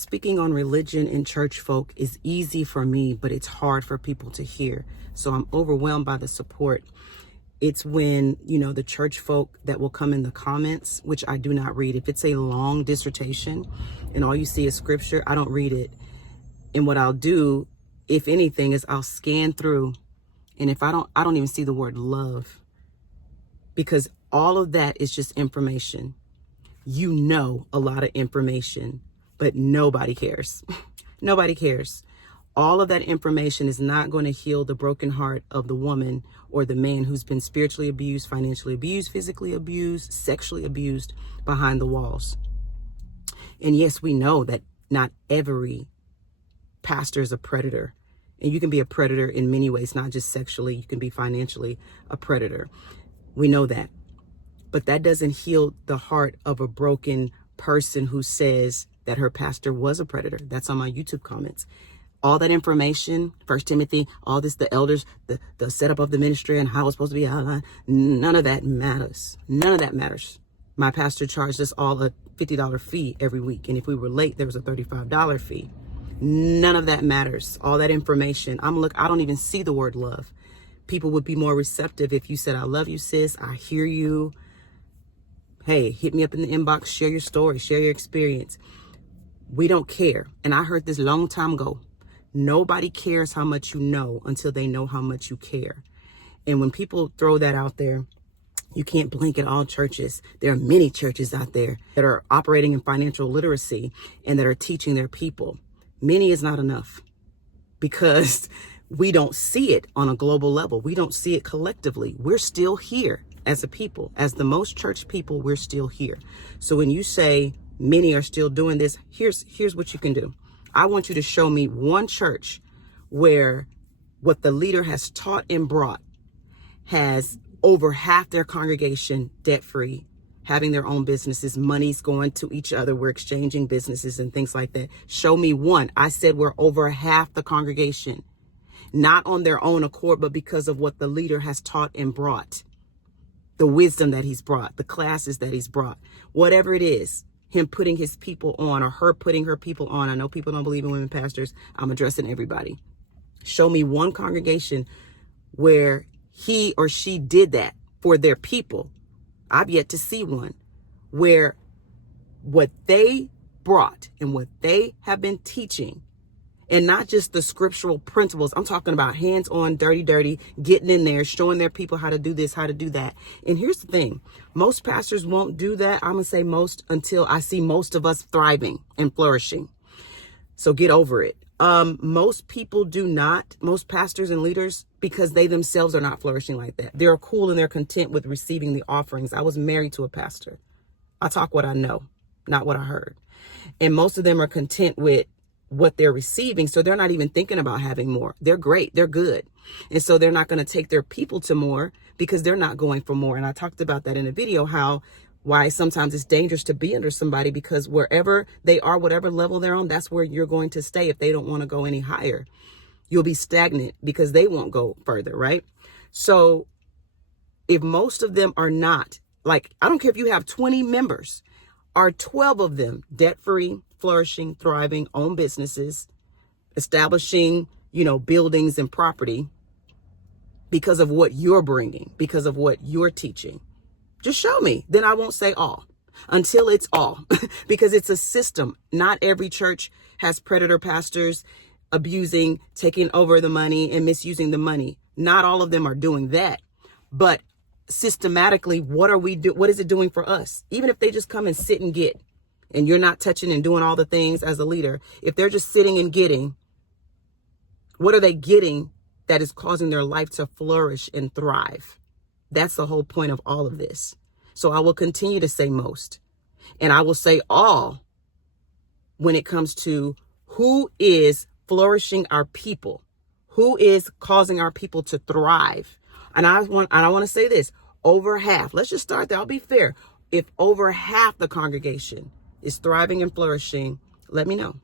Speaking on religion and church folk is easy for me, but it's hard for people to hear. So I'm overwhelmed by the support. It's when, the church folk that will come in the comments, which I do not read. If it's a long dissertation and all you see is scripture, I don't read it. And what I'll do, if anything, is I'll scan through. And if I don't even see the word love, because all of that is just information. A lot of information, but nobody cares. Nobody cares. All of that information is not going to heal the broken heart of the woman or the man who's been spiritually abused, financially abused, physically abused, sexually abused behind the walls. And yes, we know that not every pastor is a predator. And you can be a predator in many ways, not just sexually. You can be financially a predator. We know that. But that doesn't heal the heart of a broken person who says that her pastor was a predator. That's on my YouTube comments. All that information, 1 Timothy, all this, the elders, the setup of the ministry and how it's supposed to be outlined, none of that matters. None of that matters. My pastor charged us all a $50 fee every week. And if we were late, there was a $35 fee. None of that matters. All that information. I don't even see the word love. People would be more receptive if you said, I love you, sis. I hear you. Hey, hit me up in the inbox, share your story, share your experience. We don't care. And I heard this long time ago. Nobody cares how much you know until they know how much you care. And when people throw that out there, you can't blanket all churches. There are many churches out there that are operating in financial literacy and that are teaching their people. Many is not enough because we don't see it on a global level. We don't see it collectively. We're still here. As a people, as the most church people, we're still here. So when you say many are still doing this, here's what you can do. I want you to show me one church where what the leader has taught and brought has over half their congregation debt-free, having their own businesses, money's going to each other. We're exchanging businesses and things like that. Show me one. I said we're over half the congregation, not on their own accord, but because of what the leader has taught and brought. The wisdom that he's brought, the classes that he's brought, whatever it is, him putting his people on or her putting her people on. I know people don't believe in women pastors. I'm addressing everybody. Show me one congregation where he or she did that for their people. I've yet to see one where what they brought and what they have been teaching, and not just the scriptural principles. I'm talking about hands-on, dirty, getting in there, showing their people how to do this, how to do that. And here's the thing. Most pastors won't do that. I'm going to say most until I see most of us thriving and flourishing. So get over it. Most people do not, most pastors and leaders, because they themselves are not flourishing like that. They're cool and they're content with receiving the offerings. I was married to a pastor. I talk what I know, not what I heard. And most of them are content with what they're receiving. So they're not even thinking about having more. They're great. They're good. And so they're not going to take their people to more because they're not going for more. And I talked about that in a video, why sometimes it's dangerous to be under somebody, because wherever they are, whatever level they're on, that's where you're going to stay. If they don't want to go any higher, you'll be stagnant because they won't go further. Right. So if most of them are not, like, I don't care if you have 20 members, are 12 of them debt-free, flourishing, thriving, own businesses, establishing, buildings and property because of what you're bringing, because of what you're teaching? Just show me. Then I won't say all until it's all because it's a system. Not every church has predator pastors abusing, taking over the money and misusing the money. Not all of them are doing that. But systematically, what is it doing for us? Even if they just come and sit and get, and you're not touching and doing all the things as a leader, if they're just sitting and getting, what are they getting that is causing their life to flourish and thrive? That's the whole point of all of this. So I will continue to say most, and I will say all when it comes to who is flourishing our people, who is causing our people to thrive. And I want to say this, over half, let's just start there. I'll be fair. If over half the congregation is thriving and flourishing, let me know.